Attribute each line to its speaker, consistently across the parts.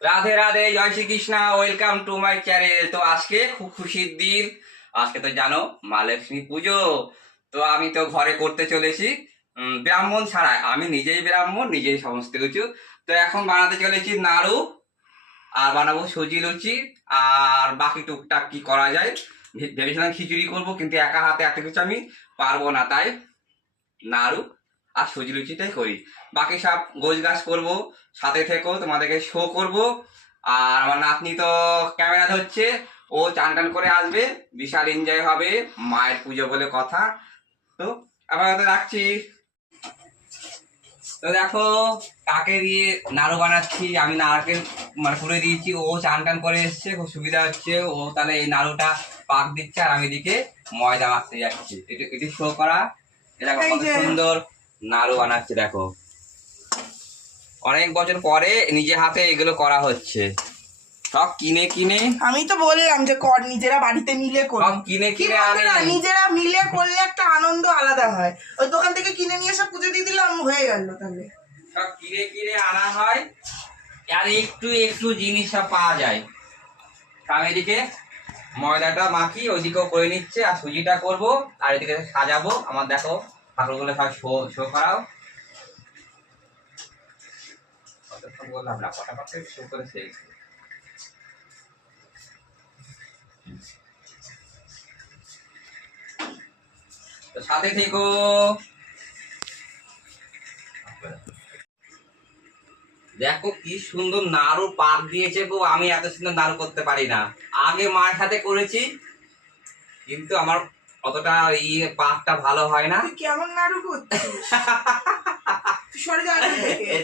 Speaker 1: Radhe Radhe, Joy Shrikrishna welcome to my channel তো আজকে খুব খুশির দিন। আজকে তো জানো, মা লক্ষ্মী পুজো। তো আমি তো ঘরে করতে চলেছি। ব্রাহ্মণ ছাড়া, আমি নিজেই ব্রাহ্মণ, নিজেই সমস্ত কিছু। তো এখন বানাতে চলেছি নাড়ু, আর বানাবো সুজি লুচি, আর বাকি টুকটাক কি করা যায়। ভেবেছিলাম খিচুড়ি করব, কিন্তু একা হাতে একটা কিছু আমি পারব না, তাই নাড়ু আর সুজি লুচিটাই করি। বাকি সব গোছ গাছ করব সাথে থেকেও তোমাদেরকে শো করব। আর আমার নাতনি তো ক্যামেরা ধরছে ও চান টান করে আসবে বিশাল এনজয় হবে মায়ের পুজো বলে কথা। তো আপাতত রাখছি। তো দেখো কাকে দিয়ে নাড়ু বানাচ্ছি আমি নারকেল মানে করে দিয়েছি ও চান টান করে এসছে খুব সুবিধা হচ্ছে। ও তাহলে এই নাড়ুটা পাক দিচ্ছে আর আমি এদিকে ময়দা মাখতে যাচ্ছি। এটি এটি শো করা। এটা কত সুন্দর। নাড়ু বানাচ্ছে দেখো। অনেক বছর পরে নিজে হাতে এগুলো করা হচ্ছে। সব কিনে কিনে
Speaker 2: আমি তো বললাম যে কর নিজেরা বাড়িতে মিলে কর।
Speaker 1: সব কিনে কিনে
Speaker 2: না
Speaker 1: আনে।
Speaker 2: নিজেরা মিলে করলে একটা আনন্দ আলাদা হয়। ওই দোকান থেকে কিনে নিয়ে সব পুজো দিয়ে দিলাম হয়ে গেল তাহলে।
Speaker 1: সব কিনে কিনে আনা হয়। আর একটু একটু জিনিস সব পাওয়া যায়। আমি এদিকে ময়দাটা মাখি ওইদিকেও করে নিচ্ছে আর সুজিটা করব আর এদিকে সাজাবো। আমার দেখো সব শো শো করাও। সাথে দেখো কি সুন্দর নাড়ু পাক দিয়েছে গো, আমি এত সুন্দর নাড়ু করতে পারি না। আগে মায়ের সাথে করেছি, কিন্তু আমার অতটা ইয়ে পাকটা ভালো হয় না।
Speaker 2: কেমন নাড়ু করছিস? সরে যা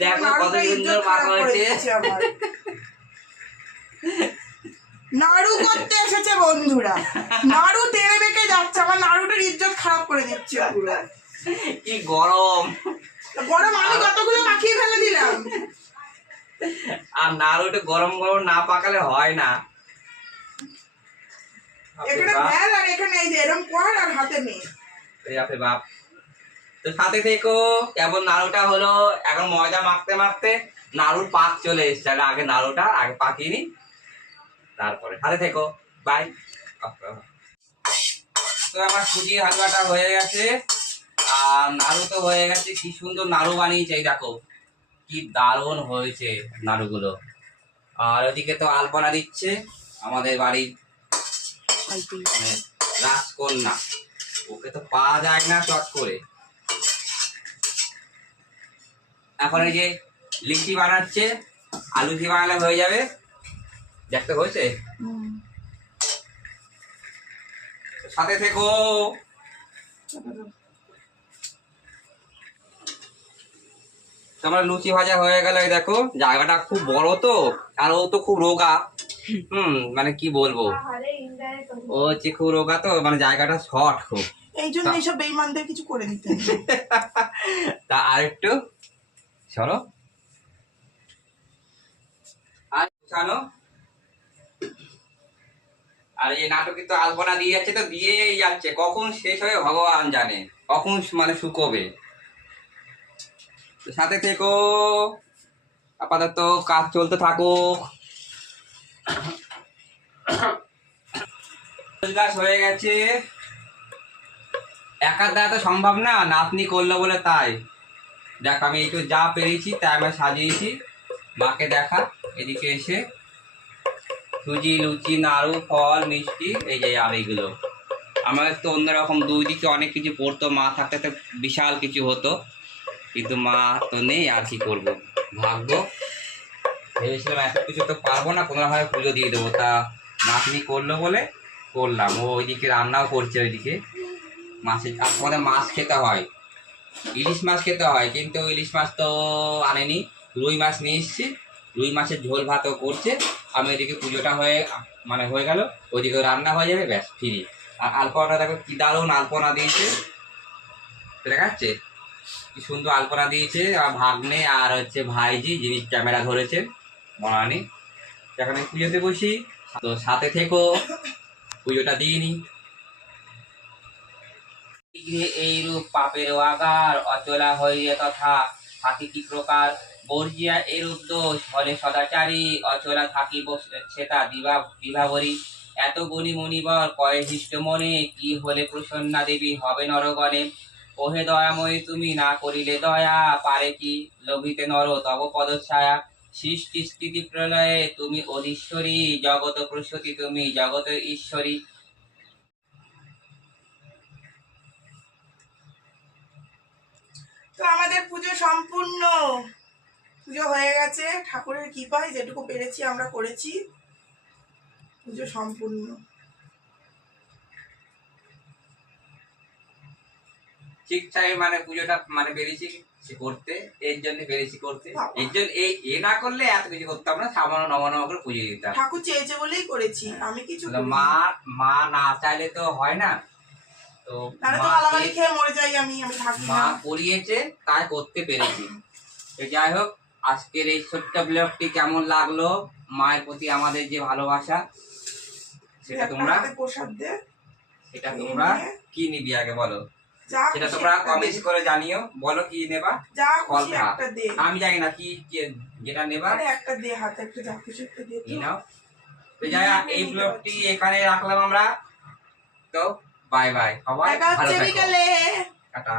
Speaker 1: দেখো কত সুন্দর পাক হয়েছে।
Speaker 2: নাড়ু করতে এসেছে বন্ধুরা। নাড়ু তেড়ে বেঁকে যাচ্ছে আমার নাড়ুটার ইজ্জত খারাপ করে দিচ্ছে পুরো।
Speaker 1: কি গরম।
Speaker 2: গরম আমি কতগুলো মাখিয়ে ফেলে দিলাম?
Speaker 1: আর নাড়ুটা গরম গরম না পাকালে হয় না।
Speaker 2: এখানে ফেল আর এখানে এই যে এরম কর আর হাতে নে
Speaker 1: এই বাপ। তো সাথে থেকো কেমন নাড়ুটা হলো এখন ময়দা মাখতে মাখতে নাড়ুর পাক চলে এসছে। আগে নাড়ুটা আগে পাকিয়ে নি। তারপরে সাথে থেকো। বাই। তো আমার সুজি হালুয়াটা হয়ে গেছে। আর নাড়ু তো হয়ে গেছে। কি সুন্দর নাড়ু বানিয়েছে দেখো। কি দারুণ হয়েছে নাড়ুগুলো। আর ওদিকে তো আলপনা দিচ্ছে আমাদের বাড়ির মানে রাজকন্যা। ওকে তো পাওয়া যায় না চট করে। এখন এই যে লিচি বানাচ্ছে আলু কি বানালে হয়ে যাবে? দেখতে হয়েছে? সাথে থেকো। তোমার লুচি ভাজা হয়ে গেল দেখো। জায়গাটা খুব বড় তো আর ও তো খুব রোগা। হুম মানে কি বলব? ও হচ্ছে খুব রোগা তো মানে জায়গাটা শর্ট খুব।
Speaker 2: এই জন্য এইসব বেইমানদের কিছু করে দিতে
Speaker 1: তা আর একটু সরো আর জানো আর এই নাটকে তো আলপনা দিয়ে যাচ্ছে তো দিয়েই যাচ্ছে। কখন শেষ হবে ভগবান জানে কখন মানে শুকোবে। তো সাথে থেকো। আপাতত কাজ চলতে থাকুক। গাছ। একার দ্বারা তো সম্ভব না, নাতনি করল বলে তাই। দেখ, আমি একটু যা পেরেছি তাই আমি সাজিয়েছি। মাকে দেখা, এদিকে এসে। সুজি, লুচি, নাড়ু, ফল, মিষ্টি, এই যে আর এইগুলো তো অন্যরকম দুই দিকে অনেক কিছু পড়তো, মা থাকতে তো বিশাল কিছু হতো। কিন্তু মা তো নেই, আর কি করব? ভাগ্য। ভেবেছিলাম এত কিছু তো পারব না, কোনোভাবে পুজো দিয়ে দেবো। তা নাতনি করল বলে করলাম। ও ওইদিকে রান্নাও করছে ওইদিকে। মাছের আর তোমাদের মাছ খেতে হয়। ইলিশ মাছ খেতে হয়, কিন্তু ইলিশ মাছ তো আনেনি। রুই মাছ নিয়ে এসছি। রুই মাছের ঝোল ভাতও করছে। আমি ওইদিকে পুজোটা হয়ে মানে হয়ে গেল। ওইদিকে রান্না হয়ে যাবে, ব্যাস, ফ্রি। আর আলপনা দেখো কি দারুণ আলপনা দিয়েছে। দেখাচ্ছে? কি সুন্দর আলপনা দিয়েছে। আর ভাগ্নে আর হচ্ছে ভাইজি যিনি ক্যামেরা ধরেছেন মনানি এখন পুজোতে বসি। তো সাথে থেকো। পুজোটা দিয়ে নি এইরূপ পাপের আগার অচলা হইয়ে তথা থাকি কি প্রকার? বর্জিয়া এরূপ দোষ ফলে সদাচারী, অচলা দিবা বিভাবরী। এত গুণী মণিবর কয়ে হৃষ্ট মনে কি হলে প্রসন্না দেবী হবে নরগণে? ওহে দয়াময়ী, তুমি না করিলে দয়া, পারে কি? লোভিতে নর, তব পদছায়া সৃষ্টি স্থিতি প্রলয়ে তুমি অধীশ্বরী জগত প্রসূতি তুমি জগতের ঈশ্বরী।
Speaker 2: তো আমাদের পুজো সম্পূর্ণ, পুজো হয়ে গেছে। ঠাকুরের কৃপায় যেটুকু পেরেছি আমরা করেছি। পুজো সম্পূর্ণ।
Speaker 1: ঠিকঠাক মানে পুজোটা মানে পেরেছি করতে এর জন্য পেরেছি করতে। এর জন্য এই এ না করলে এত কিছু করতাম না সামান্য নমান্য করে পুজো দিতাম।
Speaker 2: ঠাকুর চেয়েছে বলেই করেছি আমি কিছু
Speaker 1: মা মা না চাইলে তো হয় না। তো মা
Speaker 2: খেয়ে মরে যাই আমি আমি থাকি
Speaker 1: মা করিয়েছে তাই করতে পেরেছি। তো যাই হোক আজকের এই ছোট্ট ব্লগটি কেমন লাগল? মায়ের প্রতি আমাদের যে ভালোবাসা সেটা তোমরা সেটা তোমরা কি নিবি আগে বলো? সেটা তোমরা কমেন্ট করে জানিও বলো কি নেবা?
Speaker 2: যা খুশি একটা দে।
Speaker 1: আমি জানি না কি যেটা নেবা।
Speaker 2: আরে একটা দে হাতে একটা যা খুশি একটা দে
Speaker 1: নাও। তো যাই এই ব্লগটি এখানে রাখলাম আমরা। তো বাই বাই সবাই ভালো থাকো। টাটা।